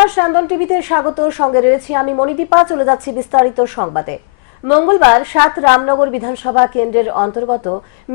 নমস্কার সান্দন টিভিতে স্বাগত। সঙ্গে রয়েছি আমি মণিদীপা, চলে যাচ্ছি বিস্তারিত সংবাদে। মঙ্গলবার সাত রামনগর বিধানসভা কেন্দ্রের অন্তর্গত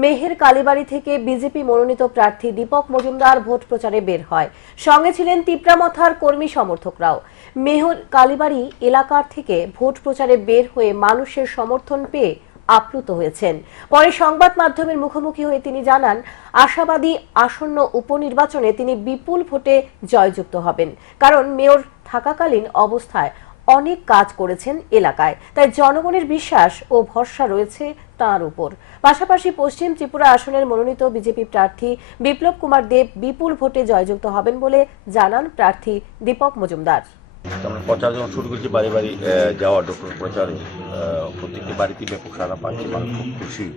মেহের কালীবাড়ি থেকে বিজেপি মনোনীত প্রার্থী দীপক মজুমদার ভোট প্রচারে বের হয়। সঙ্গে ছিলেন তিপ্রামথার কর্মী সমর্থকরাও। মেহর কালীবাড়ি এলাকার থেকে ভোট প্রচারে বের হয়ে মানুষের সমর্থন পেয়ে আপ্লুত হয়েছেন। পরে সংবাদ মাধ্যমের মুখোমুখি হয়ে তিনি জানান, আশাবাদী আসন্ন উপনির্বাচনে তিনি বিপুল ভোটে জয়যুক্ত হবেন। কারণ মেয়র থাকাকালীন অবস্থায় অনেক কাজ করেছেন এলাকায়। তাই জনগণের বিশ্বাস ও ভরসা রয়েছে তার উপর। পাশাপাশি পশ্চিম ত্রিপুরা আসনের মনোনীত বিজেপি প্রার্থী বিপ্লব কুমার দেব বিপুল ভোটে জয়যুক্ত হবেন বলে জানান প্রার্থী দীপক মজুমদার। আমরা প্রচার যখন শুরু করেছি বাড়ি বাড়ি যাওয়া ডক্টর প্রচারে। প্রত্যেকটি বাড়িতে ব্যাপক সারা পাচ্ছি, মানুষ খুব খুশি।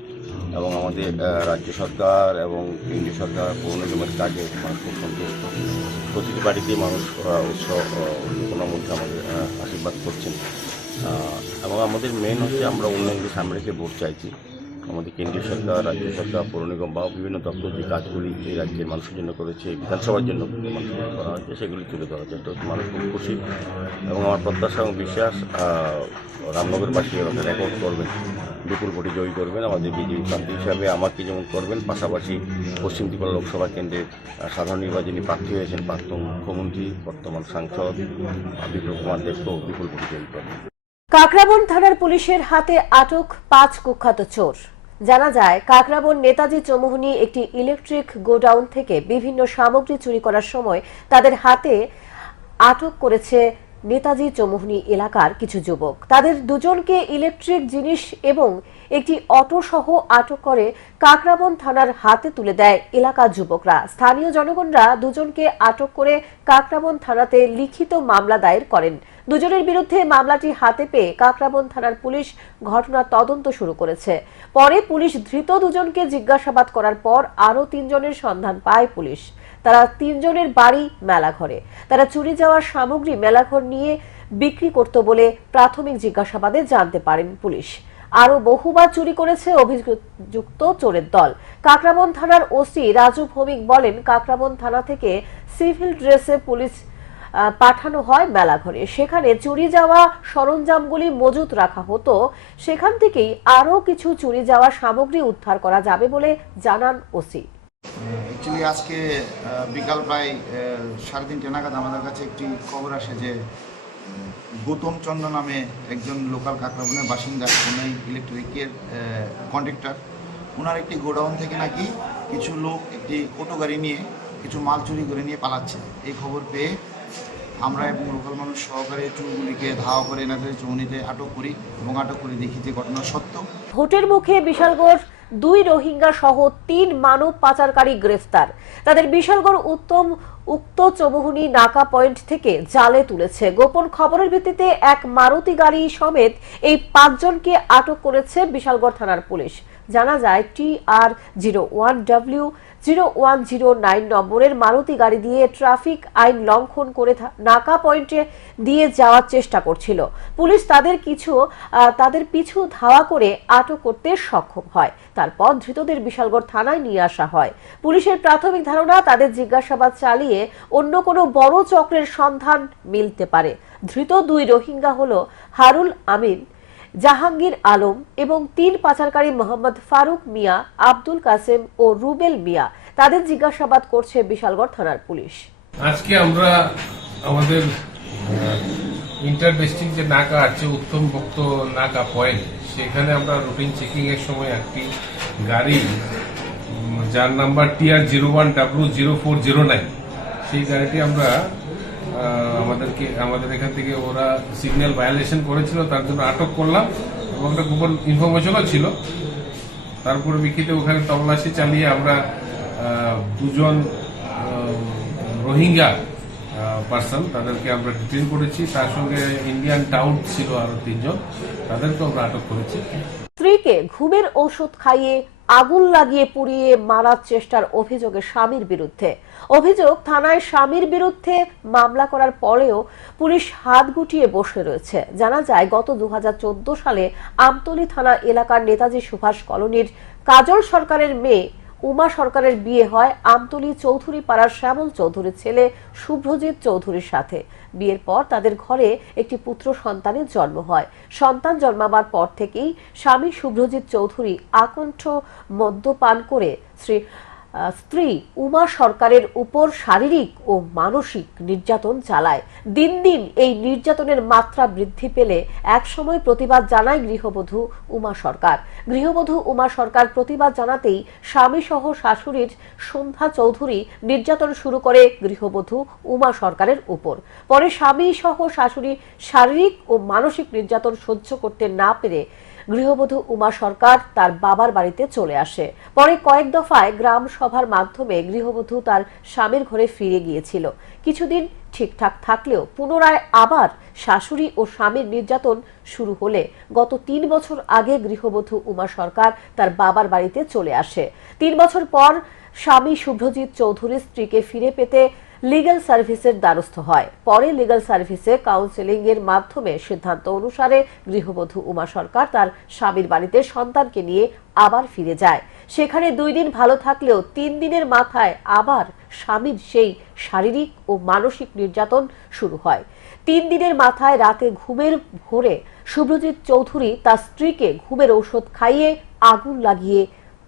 এবং আমাদের রাজ্য সরকার এবং কেন্দ্রীয় সরকার পৌর নিগমের কাজে মানুষ খুব সন্তুষ্ট। প্রতিটি বাড়িতে মানুষ উৎসব মধ্যে আমাদের আশীর্বাদ করছেন। এবং আমাদের মেন হচ্ছে আমরা উন্নয়নকে সামনে রেখে ভোট চাইছি। আমাদের কেন্দ্রীয় সরকার, রাজ্য সরকার, পৌর নিগম বা বিভিন্ন দপ্তর যে কাজগুলি এই রাজ্যের মানুষের জন্য করেছে বিধানসভার জন্য করা হয়েছে, সেগুলি তুলে ধরার চেষ্টা হচ্ছে মানুষ খুব খুশি। এবং আমার প্রত্যাশা এবং বিশ্বাস রামনগরবাসী ওরা রেকর্ড করবেন, বিপুল ভোটে জয়ী করবেন, আমাদের বিজেপি প্রার্থী হিসাবে আমাকে যেমন করবেন, পাশাপাশি পশ্চিম ত্রিপুরা লোকসভা কেন্দ্রের সাধারণ নির্বাচনী প্রার্থী হয়েছেন প্রাক্তন মুখ্যমন্ত্রী, বর্তমান সাংসদ বিপ্লব কুমার দেবকেও বিপুল ভোটে জয়ী করবেন। কাকরাবন থানার পুলিশের হাতে আটক পাঁচ কুখ্যাত চোর। জানা যায় কাকরাবন নেতাজি চৌমুহনী একটি ইলেকট্রিক গোডাউন থেকে বিভিন্ন সামগ্রী চুরি করার সময় তাদের হাতে আটক করেছে নেতাজি চৌমুহনী এলাকার কিছু যুবক। তাদের দুজনকে ইলেকট্রিক জিনিস এবং একটি অটো সহ আটক করে কাকরাবন থানার হাতে তুলে দেয় এলাকার যুবকরা। স্থানীয় জনগণরা দুজনকে আটক করে কাকরাবন থানাতে লিখিত মামলা দায়ের করেন। দুজনের বিরুদ্ধে মামলাটি হাতে পেয়ে কাকরাবন থানার পুলিশ ঘটনার তদন্ত শুরু করেছে। পরে পুলিশ ধৃত দুজনকে জিজ্ঞাসাবাদ করার পর আরও তিনজনের সন্ধান পায় পুলিশ। তারা তিনজনের বাড়ি মেলাঘরে। তারা চুরি যাওয়ার সামগ্রী মেলাঘর নিয়ে বিক্রি করত বলে প্রাথমিক জিজ্ঞাসাবাদে জানতে পারেন পুলিশ। আরও বহুবার চুরি করেছে অভিযুক্ত চোরের দল। কাকরাবন থানার ওসি রাজু ভৌমিক বলেন কাকরাবন থানা থেকে সিভিল ড্রেসে পুলিশ পাঠানো হয় মেলাঘরে সেখানে চুরি যাওয়া সরঞ্জামগুলি মজুত রাখা হতো। সেখান থেকেই আরও কিছু চুরি যাওয়া সামগ্রী উদ্ধার করা যাবে বলে জানান ওসি। অ্যাকচুয়ালি আজকে বিকাল প্রায় সাড়ে তিনটে নাগাদ আমাদের কাছে একটি খবর আসে যে গৌতম চন্দ্র নামে একজন লোকাল কাকরাবনের বাসিন্দা, উনি ইলেকট্রিকের কন্ট্রাক্টর ওনার একটি গোডাউন থেকে নাকি কিছু লোক একটি অটো গাড়ি নিয়ে, কিছু মাল চুরি করে নিয়ে পালাচ্ছে। এই খবর পেয়ে আমরা এবং লোকাল মানুষ সহকারে চুরগুলিকে ধাওয়া করে এনাদের চৌনিতে আটক করি এবং আটক করে দেখি যে ঘটনা সত্য। ভোটের মুখে বিশালগড় দুই রোহিঙ্গা সহ তিন মানব পাচারকারী গ্রেফতার। তাদের বিশালগড় উত্তম উক্ত চমুহনী নাকা পয়েন্ট থেকে জালে তুলেছে। গোপন খবরের ভিত্তিতে এক মারুতি গাড়ি সমেত এই পাঁচজনকে আটক করেছে বিশালগড় থানার পুলিশ। জানা যায় T R zero one W zero one zero nine নম্বরের মারুতি গাড়ি দিয়ে ট্রাফিক আইন লঙ্ঘন করে নাকা পয়েন্টে দিয়ে যাওয়ার চেষ্টা করছিল। পুলিশ তাদের কিছু তাদের পিছু ধাওয়া করে আটক করতে সক্ষম হয়। তারপর ধৃতদের বিশালগড় থানায় নিয়ে আসা হয়। পুলিশের প্রাথমিক ধারণা, তাদের জিজ্ঞাসাবাদ চালিয়ে অন্য কোনো বড় চক্রের সন্ধান মিলতে পারে। ধৃত দুই রোহিঙ্গা হল হারুল আমিন জাহাঙ্গীর আলম এবং তিন পাচারকারী মোহাম্মদ ফারুক মিয়া, আব্দুল কাসেম ও রুবেল মিয়া তাদের জিজ্ঞাসাবাদ করছে বিশালগড় থানার পুলিশ। আজকে আমরা আমাদের ইন্টার ডিস্ট্রিক্ট যে নাকা আছে উত্তম ভক্ত নাকা পয়েন্ট সেখানে আমরা রুটিন চেকিং এর সময় একটি গাড়ি যার number TR zero one W zero four zero nine সেই গাড়িটি আমরা আমাদেরকে, আমাদের এখান থেকে ওরা সিগন্যাল ভায়োলেশন করেছিল, তার জন্য আটক করলাম এবং একটা গোপন ইনফরমেশনও ছিল। তার বিক্ষিতে ওখানে তল্লাশি চালিয়ে আমরা দুজন রোহিঙ্গা পার্সন তাদেরকে আমরা ডিটেন করেছি। তার সঙ্গে ইন্ডিয়ান টাউট ছিল আরও তিনজন তাদেরকে আমরা আটক করেছি। স্ত্রীকে ঘুমের ওষুধ খাইয়ে আগুন লাগিয়ে পুড়িয়ে মারার চেষ্টার অভিযোগে স্বামীর বিরুদ্ধে। অভিযোগ, থানায় স্বামীর বিরুদ্ধে মামলা করার পরেও পুলিশ হাত গুটিয়ে বসে রয়েছে। জানা যায়, গত দু হাজার চোদ্দ সালে আমতলী থানা এলাকার নেতাজি সুভাষ কলোনির কাজল সরকারের মেয়ে উমা সরকারের বিয়ে হয় আমতলী চৌধুরী পাড়ার শ্যামল চৌধুরীর ছেলে শুভ্রজিৎ চৌধুরীর সাথে। বিয়ের পর তাদের ঘরে একটি পুত্র সন্তানের জন্ম হয়। সন্তান জন্মাবার পর থেকেই স্বামী শুভ্রজিৎ চৌধুরী আকণ্ঠ মদ্যপান করে শ্রী স্ত্রী উমা সরকারের উপর শারীরিক ও মানসিক নির্যাতন চালায়। দিন দিন এই নির্যাতনের মাত্রা বৃদ্ধি পেলে একসময় প্রতিবাদ জানায় গৃহবধূ উমা সরকার। গৃহবধূ উমা সরকার প্রতিবাদ জানাতেই স্বামী সহ শাশুড়ির সন্ধ্যা চৌধুরী নির্যাতন শুরু করে গৃহবধূ উমা সরকারের উপর। পরে স্বামী সহ শাশুড়ি শারীরিক ও মানসিক নির্যাতন সহ্য করতে না পেরে গৃহবধূ উমা সরকার তার বাবার বাড়িতে চলে আসে। পরে কয়েক দফায় গ্রাম সভার মাধ্যমে গৃহবধূ তার স্বামীর ঘরে ফিরে গিয়েছিল। কিছুদিন ঠিকঠাক থাকলেও পুনরায় আবার শাশুড়ি ও স্বামীর নির্যাতন শুরু হলে গত তিন বছর আগে গৃহবধূ উমা সরকার তার বাবার বাড়িতে চলে আসে। তিন বছর পর স্বামী শুভ্রজিৎ চৌধুরী স্ত্রীকে ফিরে পেতে লিগ্যাল সার্ভিসের দ্বারস্থ হয়। পরে লিগ্যাল সার্ভিসে কাউন্সেলিং এর মাধ্যমে সিদ্ধান্ত অনুসারে গৃহবধূ উমা সরকার তার স্বামীর বাড়িতে সন্তানকে নিয়ে আবার ফিরে যায়। সেখানে দুই দিন ভালো থাকলেও তিন দিনের মাথায় আবার স্বামীর সেই শারীরিক ও মানসিক নির্যাতন শুরু হয়। তিন দিনের মাথায় রাতে ঘুমের ভোরে শুভ্রজিৎ চৌধুরী তার স্ত্রীকে ঘুমের ঔষধ খাইয়ে আগুন লাগিয়ে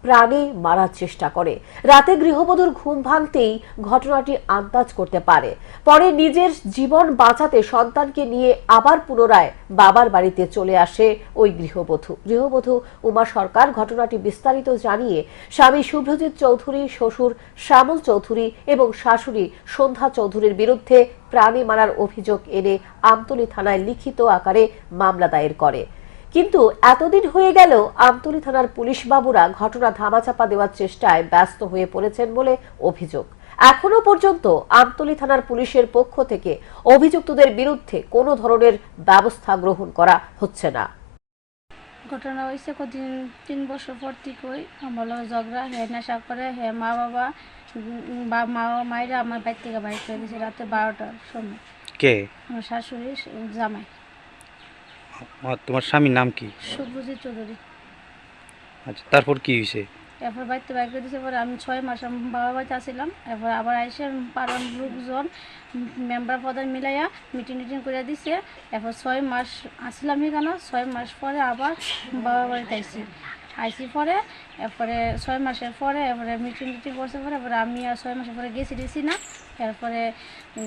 প্রাণে মারার চেষ্টা করে। রাতে গৃহবধূর ঘুম ভাঙতেই ঘটনাটি আন্দাজ করতে পারে। পরে নিজের জীবন বাঁচাতে সন্তানকে নিয়ে আবার পুনরায় বাবার বাড়িতে চলে আসে ওই গৃহবধূ। গৃহবধূ উমা সরকার ঘটনাটি বিস্তারিত জানিয়ে স্বামী শুভ্রজিৎ চৌধুরী, শ্বশুর শ্যামল চৌধুরী এবং শাশুড়ি সন্ধ্যা চৌধুরীর বিরুদ্ধে প্রাণে মারার অভিযোগ এনে আমতলী থানায় লিখিত আকারে মামলা দায়ের করে। কিন্তু এতদিন হয়ে গেল আমতলী থানার পুলিশ বাবুরা ঘটনা ধামাচাপা দেওয়ার চেষ্টায় ব্যস্ত হয়ে পড়েছেন বলে অভিযোগ। এখনও পর্যন্ত আমতলী থানার পুলিশের পক্ষ থেকে অভিযুক্তদের বিরুদ্ধে কোনো ধরনের ব্যবস্থা গ্রহণ করা হচ্ছে না। ঘটনা হয়েছে কদিন তিন বছর পর থেকেই আমার ঝগড়া হে নেশা করে হে মা বাবা বা মা মায়েরা আমার বাড়ি থেকে বাইর করে দিয়েছে রাতে বারোটার সময়। কে? আমার শাশুড়ি জামাই। তোমার স্বামীর নাম কি? শুভ্রজিৎ চৌধুরী। আচ্ছা তারপর কি হয়েছে এরপর বাড়িতে বাইর করে দিয়েছে পরে আমি ছয় মাস আমি বাবার বাড়িতে আসছিলাম এরপর আবার এসে পাড়ার লোকজন মেম্বার প্রধান মিলাইয়া মিটিং টিটিং করে দিছে। এরপর ছয় মাস আসছিলাম এখানে ছয় মাস পরে আবার বাবা বাড়িতে আইসি। আইসি পরে এরপরে ছয় মাসের পরে এরপরে মিটিং টিটিং করছে পরে এরপরে আমি আর ছয় মাসের পরে গেছি দিছি না এরপরে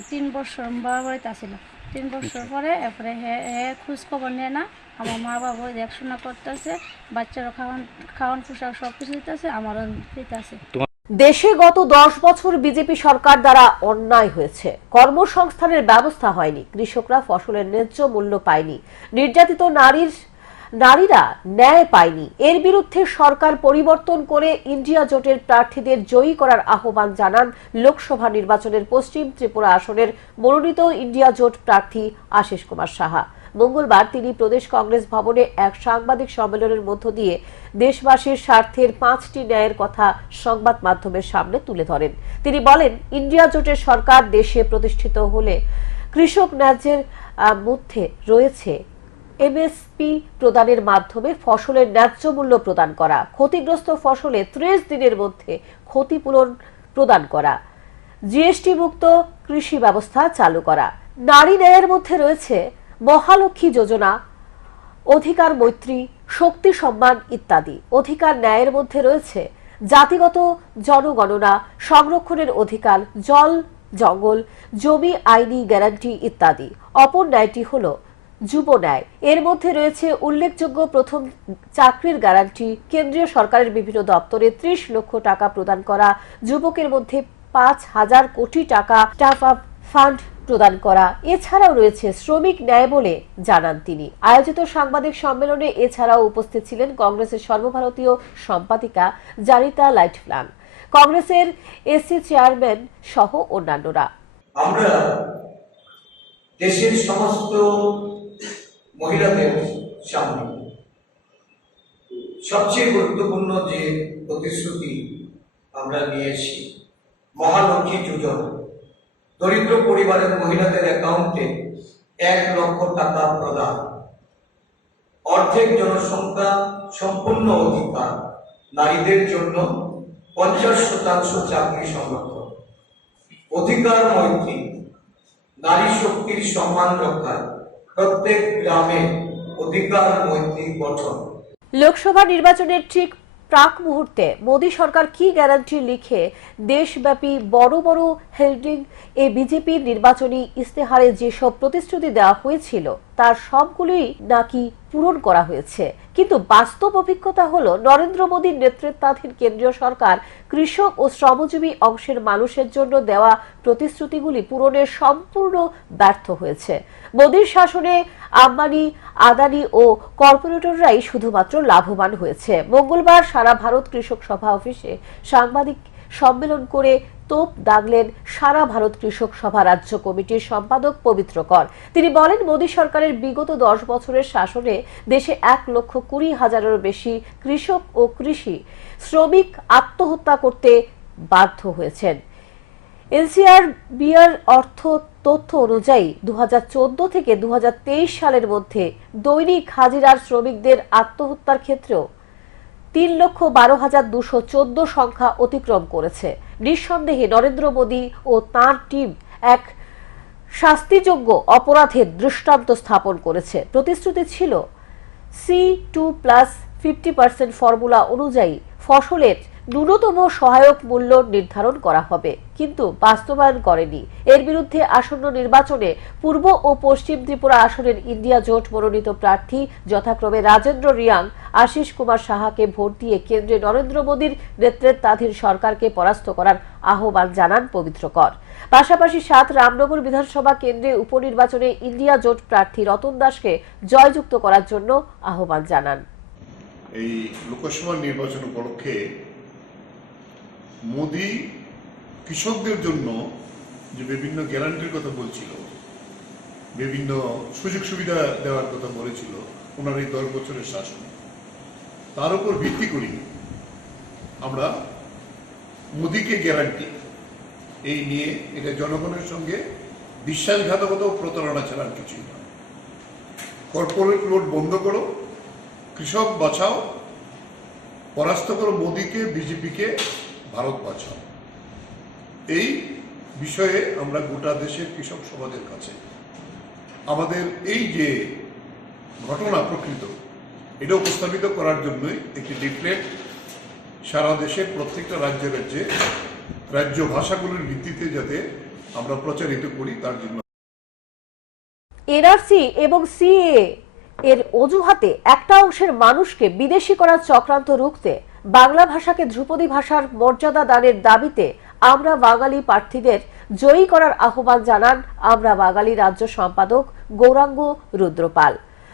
তিন বছর বাবা বাড়িতে আসছিলাম তিন বছর পরে, এরপরে হে হে খোঁজ খবর নেয় না। আমার মা বাবা দেখাশোনা করতেছে বাচ্চারা খাওয়ান খাওয়ান পোশাক সব কিছু দিতেছে, আমারও দিতেছে। দেশে গত দশ বছর বিজেপি সরকার দ্বারা অন্যায় হয়েছে। কর্মসংস্থানের ব্যবস্থা হয়নি, কৃষকরা ফসলের ন্যায্য মূল্য পায়নি। নির্যাতিত নারীর নারীরা ন্যায় পায়নি। এর বিরুদ্ধে সরকার পরিবর্তন করে ইন্ডিয়া জোটের প্রার্থীদের জয়ী করার আহ্বান জানান লোকসভা নির্বাচনের পশ্চিম ত্রিপুরা আসনের মনোনীত ইন্ডিয়া জোট প্রার্থী আশিস কুমার সাহা। মঙ্গলবার তিনি প্রদেশ কংগ্রেস ভবনে এক সাংবাদিক সম্মেলনের মধ্য দিয়ে দেশবাসীর স্বার্থের পাঁচটি ন্যায়ের কথা সংবাদ মাধ্যমের সামনে তুলে ধরেন। তিনি বলেন, ইন্ডিয়া জোটের সরকার দেশে প্রতিষ্ঠিত হলে কৃষক ন্যায্যের মধ্যে রয়েছে এমএসপি প্রদানের মাধ্যমে ফসলের ন্যায্য মূল্য প্রদান করা, ক্ষতিগ্রস্ত ফসলে ত্রিশ দিনের মধ্যে ক্ষতিপূরণ প্রদান করা জিএসটি মুক্ত কৃষি ব্যবস্থা চালু করা। নারী ন্যায়ের মধ্যে রয়েছে মহালক্ষ্মী যোজনা, অধিকার মৈত্রী, শক্তি সম্মান ইত্যাদি। অধিকার ন্যায়ের মধ্যে রয়েছে জাতিগত জনগণনা, সংরক্ষণের অধিকার, জল, জঙ্গল, জমি আইনি গ্যারান্টি ইত্যাদি। অপর ন্যায়টি হল যুব ন্যায়। এর মধ্যে রয়েছে উল্লেখযোগ্য প্রথম চাকরির গ্যারান্টি। কেন্দ্রীয় সরকারের বিভিন্ন দপ্তরে ত্রিশ লক্ষ টাকা প্রদান করা, যুবকের মধ্যে পাঁচ হাজার কোটি টাকা স্টাফ আপ ফান্ড প্রদান করা। এছাড়াও রয়েছে শ্রমিক ন্যায় বলে জানান তিনি। আয়োজিত সাংবাদিক সম্মেলনে এছাড়াও উপস্থিত ছিলেন কংগ্রেসের সর্বভারতীয় সম্পাদিকা জারিতা লাইটফ্লান কংগ্রেসের এসি চেয়ারম্যান সহ অন্যান্যরা। আমরা দেশের সমস্ত মহিলাদের সামনে। সবচেয়ে গুরুত্বপূর্ণ যে প্রতিশ্রুতি আমরা নিয়েছি, মহালক্ষ্মী যোজনা। দরিদ্র পরিবারের মহিলাদের অ্যাকাউন্টে এক লক্ষ টাকা প্রদান। অর্ধেক জনসংখ্যা সম্পূর্ণ অধিকার নারীদের জন্য পঞ্চাশ শতাংশ চাকরি সংরক্ষণ অধিকার মৈত্রী, নারী শক্তির সম্মান রক্ষায় প্রত্যেক গ্রামে অধিকার মৈত্রী গঠন। লোকসভা নির্বাচনের ঠিক প্রাক মুহূর্তে মোদী সরকার কি গ্যারান্টি লিখে দেশব্যাপী বড় বড় হেল্ডিং এ বিজেপির নির্বাচনী ইস্তেহারে যেসব প্রতিশ্রুতি দেওয়া হয়েছিল, তার সবগুলোই নাকি পূরণ করা হয়েছে। কিন্তু বাস্তব অভিজ্ঞতা হলো নরেন্দ্র মোদীর নেতৃত্বাধীন কেন্দ্রীয় সরকার কৃষক ও শ্রমজীবী অংশের মানুষের জন্য দেওয়া প্রতিশ্রুতিগুলি পূরণে সম্পূর্ণ ব্যর্থ হয়েছে। মোদীর শাসনে আম্বানি, আদানি ও কর্পোরেটররাই শুধুমাত্র লাভবান হয়েছে। মঙ্গলবার সারা ভারত কৃষক সভা অফিসে সাংবাদিক সম্মেলন করে তোপ দাগলেন সারা ভারত কৃষক সভা রাজ্য কমিটির সম্পাদক পবিত্র কর। তিনি বলেন, মোদী সরকারের বিগত দশ বছরের শাসনে দেশে এক লক্ষ কুড়ি হাজারেরও বেশি কৃষক ও কৃষি শ্রমিক আত্মহত্যা করতে বাধ্য হয়েছেন। এনসিআর বিয়ার অর্থ তথ্য অনুযায়ী দু হাজার চোদ্দ থেকে দু হাজার তেইশ সালের মধ্যে দৈনিক হাজিরার শ্রমিকদের আত্মহত্যার ক্ষেত্রেও তিন লক্ষ বারো হাজার দুশো চোদ্দ সংখ্যা অতিক্রম করেছে। নিঃসন্দেহে নরেন্দ্র মোদী ও তাঁর টিম এক শাস্তিযোগ্য অপরাধের দৃষ্টান্ত স্থাপন করেছে। প্রতিশ্রুতি ছিল C two plus fifty percent formula অনুযায়ী ফসলের ন্যূনতম সহায়ক মূল্য নির্ধারণ করা হবে। কিন্তু বাস্তবায়ন করেনি। এর বিরুদ্ধে আসন্ন নির্বাচনে পূর্ব ও পশ্চিম ত্রিপুরা আসনের ইন্ডিয়া জোট মনোনীত প্রার্থী যথাক্রমে রাজেন্দ্র রিয়াং, আশিস কুমার সাহাকে ভোট দিয়ে কেন্দ্রে নরেন্দ্র মোদীর নেতৃত্বাধীন সরকারকে পরাস্ত করার আহ্বান জানান পবিত্র কর। পাশাপাশি সাত রামনগর বিধানসভা কেন্দ্রে উপনির্বাচনে ইন্ডিয়া জোট প্রার্থী রতন দাসকে জয়যুক্ত করার জন্য আহ্বান জানান। এই লোকসভা নির্বাচন উপলক্ষে মোদি কৃষকদের জন্য যে বিভিন্ন গ্যারান্টির কথা বলছিল, বিভিন্ন সুযোগ সুবিধা দেওয়ার কথা বলেছিল, ওনার এই দশ বছরের শাসন। তার উপর ভিত্তি করি আমরা মোদিকে গ্যারান্টি এই নিয়ে এটা জনগণের সঙ্গে বিশ্বাসঘাতকতা প্রতারণা ছাড়া আর কিছুই নয়। কর্পোরেট লোড বন্ধ করো, কৃষক বাঁচাও, পরাস্ত করো মোদীকে, বিজেপিকে ভারত এই বিষয়ে আমরা গোটা দেশের কৃষক সমাজের কাছে, আমাদের এই যে ঘটনা প্রকৃত, এটা উপস্থাপিত করার জন্যই একটি লিফলেট সারা দেশের প্রত্যেকটা রাজ্যে রাজ্যে রাজ্য ভাষাগুলির ভিত্তিতে যাতে আমরা প্রচারিত করি, তার জন্য এনআরসি এবং সিএ এর অজুহাতে একটা অংশের মানুষকে বিদেশি করার চক্রান্ত রুখতে বাংলা ভাষাকে ধ্রুপদী ভাষার মর্যাদা দানের দাবিতে আমরা বাঙালি প্রার্থীদের জয়ী করার আহ্বান জানান আমরা বাঙালি রাজ্য সম্পাদক গৌরাঙ্গ রুদ্রপাল।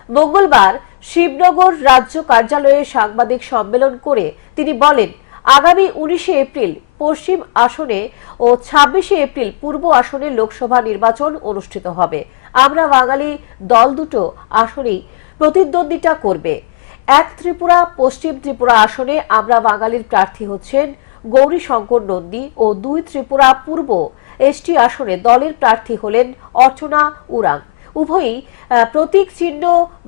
মঙ্গলবার শিবনগর রাজ্য কার্যালয়ে সাংবাদিক সম্মেলন করে তিনি বলেন, আগামী উনিশে এপ্রিল পশ্চিম আসনে ও ছাব্বিশে এপ্রিল পূর্ব আসনে লোকসভা নির্বাচন অনুষ্ঠিত হবে। আমরা বাঙালি দল দুটো আসনেই প্রতিদ্বন্দ্বিতা করবে। এক ত্রিপুরা, পশ্চিম ত্রিপুরা আসনে আমরা বাঙালির প্রার্থী হচ্ছেন গৌরী শঙ্কর নন্দী ও দুই ত্রিপুরা পূর্ব এসটি আসনে দলের প্রার্থী হলেন অর্চনা উরাং। উভয়ই প্রতীক চিহ্ন,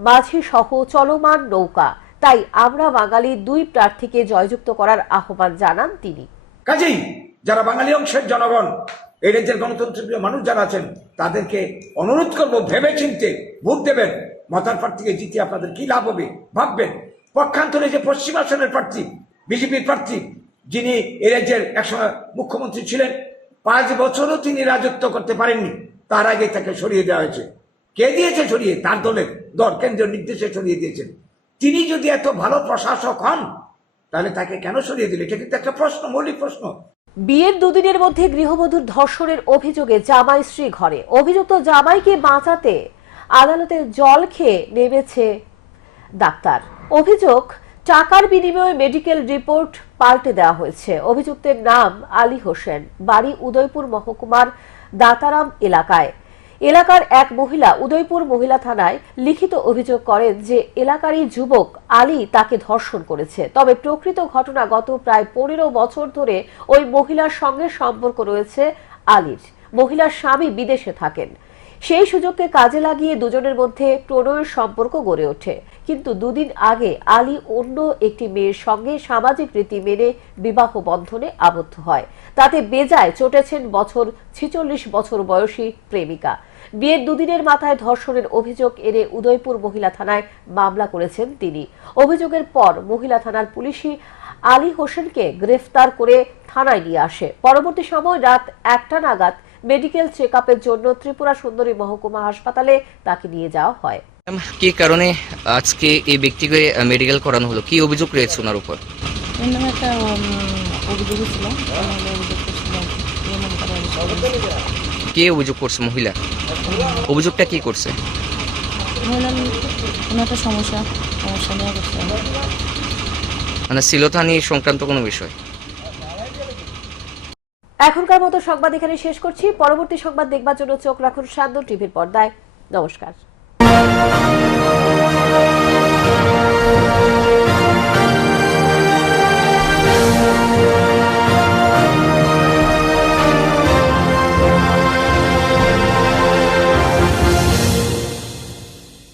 মাঝি সহ চলমান নৌকা। তাই আমরা বাঙালি দুই প্রার্থীকে জয়যুক্ত করার আহ্বান জানান তিনি। কাজেই যারা বাঙালি অংশের জনগণ, এই রাজ্যের গণতন্ত্রপ্রিয় মানুষ যারা আছেন, তাদেরকে অনুরোধ করব ভেবে চিনতে ভোট দেবেন। মতার প্রার্থীকে জিতে আপনাদের কি লাভ হবে? ভাববেন। পক্ষান্তরে যে পশ্চিম আসনের প্রার্থী, বিজেপির প্রার্থী, যিনি এ রাজ্যের একসময় মুখ্যমন্ত্রী ছিলেন, পাঁচ বছরও তিনি রাজত্ব করতে পারেননি। তার আগে তাকে সরিয়ে দেওয়া হয়েছে। কে দিয়েছে সরিয়ে? তার দলের দল, কেন্দ্রীয় নির্দেশে সরিয়ে দিয়েছেন। তিনি যদি এত ভালো প্রশাসক হন, তাহলে তাকে কেন সরিয়ে দিলে? এটা কিন্তু একটা প্রশ্ন, মৌলিক প্রশ্ন। বিয়ের দুদিনের মধ্যে গৃহবধূর ধর্ষণের অভিযোগে জামাই স্ত্রী ঘরে। অভিযুক্ত জামাইকে বাঁচাতে আদালতে জল খেয়ে নেমেছে ডাক্তার। অভিযোগ, টাকার বিনিময়ে মেডিকেল রিপোর্ট পাল্টে দেওয়া হয়েছে। অভিযুক্তের নাম আলী হোসেন, বাড়ি উদয়পুর মহকুমার দাতারাম এলাকায়। এলাকার এক মহিলা উদয়পুর মহিলা থানায় লিখিত অভিযোগ করেন যে এলাকারই যুবক আলী তাকে ধর্ষণ করেছে। তবে প্রকৃত ঘটনা গত প্রায় পনেরো বছর ধরে ওই মহিলার সঙ্গে সম্পর্ক রয়েছে আলীর। মহিলার স্বামী বিদেশে থাকেন। সেই সুযোগকে কাজে লাগিয়ে দুজনের মধ্যে প্রণয়ের সম্পর্ক গড়ে ওঠে। কিন্তু দুদিন আগে আলী অন্য একটি মেয়ের সঙ্গে সামাজিক রীতি মেনে বিবাহ বন্ধনে আবদ্ধ হয়। তাতে বেজায় চটেছেন বছর ছিচল্লিশ বছর বয়সী প্রেমিকা। বিয়ের দুদিনের মাথায় ধর্ষণের অভিযোগ এনে উদয়পুর মহিলা থানায় মামলা করেছেন তিনি। অভিযোগের পর মহিলা থানার পুলিশই আলী হোসেনকে গ্রেফতার করে থানায় নিয়ে আসে। পরবর্তী সময় রাত একটা নাগাদ মেডিকেল চেক জন্য ত্রিপুরা সুন্দরী মহকুমা হাসপাতালে তাকে নিয়ে যাওয়া হয়। কি কারণে আজকে এই ব্যক্তিকে মেডিকেল করানো হলো? কি অভিযোগ রয়েছে ওনার উপর? একটা অভিযোগ ছিল। কে অভিযোগ করছে মহিলা? অভিযোগটা কি করছে? কোনো একটা সমস্যা সমস্যা নিয়ে করছে। মানে শ্লীলতা নিয়ে সংক্রান্ত কোনো বিষয়? এখনকার মতো সংবাদ এখানে শেষ করছি। পরবর্তী সংবাদ দেখবার জন্য চোখ রাখুন সান্দন টিভির পর্দায়। নমস্কার।